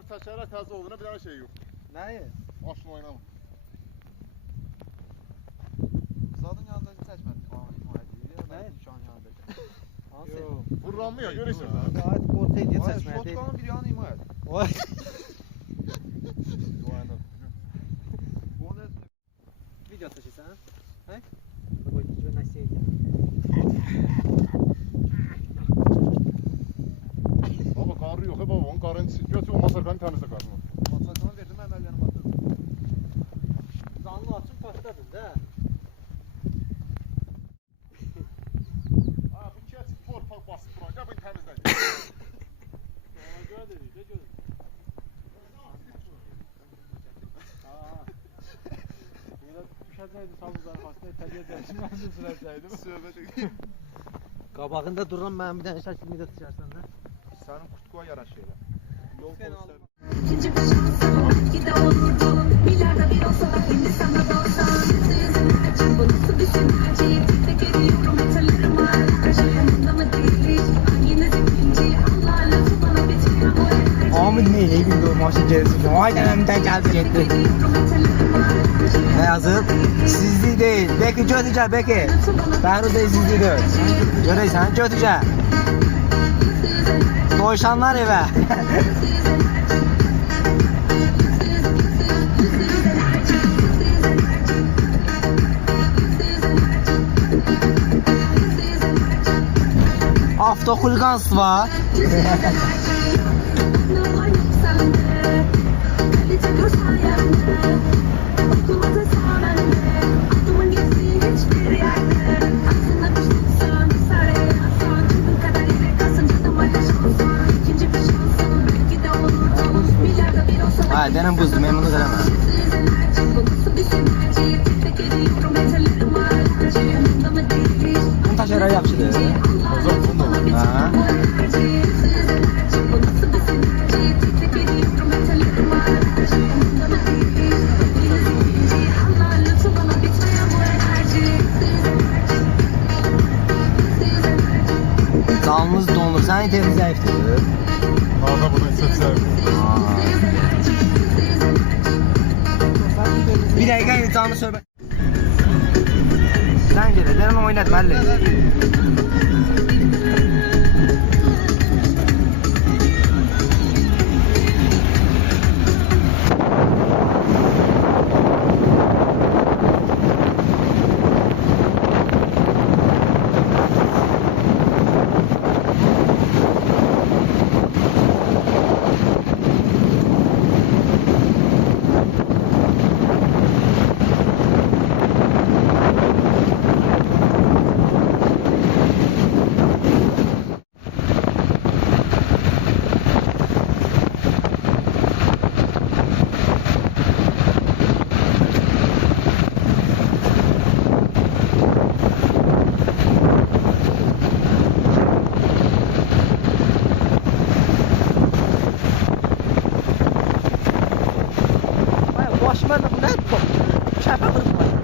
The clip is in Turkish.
Onun tekerler təzə olduğuna bir dənə şey yox. Nəyi? Maşın oynamır. Zadın yanındakı çəkmədi. Nəyi? Uşağın yanındakı. Hansı? Vurranmı ya, görürsən? Gayet kortey diye Vay, çəkmədi. shotgun'un bir yanı imayət. Vay. Bu ne? Video taşıysan. He? Bu video nasıl yedi? Baba qarı yox, baba onun qarını götür, o masarkanı təmizlə qarını. Masakana verdim, əməl yanıma atırdım. Zanlı açın patladın da. Ha, bu keçi torpaq basıb bura, gəl bunu təmizlə. Ona göre de değil, de görün. Böyle düşəcəydi savuzların xastaya təqiyyə dəyişim, mən də sürəcəydim. Söhbət Qabağında duran mənim bir dənə şəkilini də çıxarsan da. Sənin kutkuya yaraş elə. Yol Fena polisi. İkinci bir şansım belki de olurdu. Milyarda bir olsa da Hindistan'da da olsa. Yüzüm bu nasıl bir sinerji? Tek ediyorum metallerim var. Her şey yanımda mı değil? Hanginiz ikinci? Allah lafı bana bitmiyor bu enerji. Amin neyle bildi o maşın gelsin. Vay dönemden geldi gitti. Ediyorum metallerim var. Her şey Ne yazıp? Sizli değil. Belki götüce belki. Behru değil sizli değil. Göreysen götüce. Doyşanlar eve. Avtokulganstva. Ha, denem buzdu, memnunu göremem. Bunu taşıra yapışdı. O zaman bunu da olur. Ha. Dalımız donur, sen temizleyiptir. Arada bunu seçer. Bir dakika canlı söhbət. Sən gedə, deyirəm oynadım əlli. Başıma da bu nə? Çəpə vurub.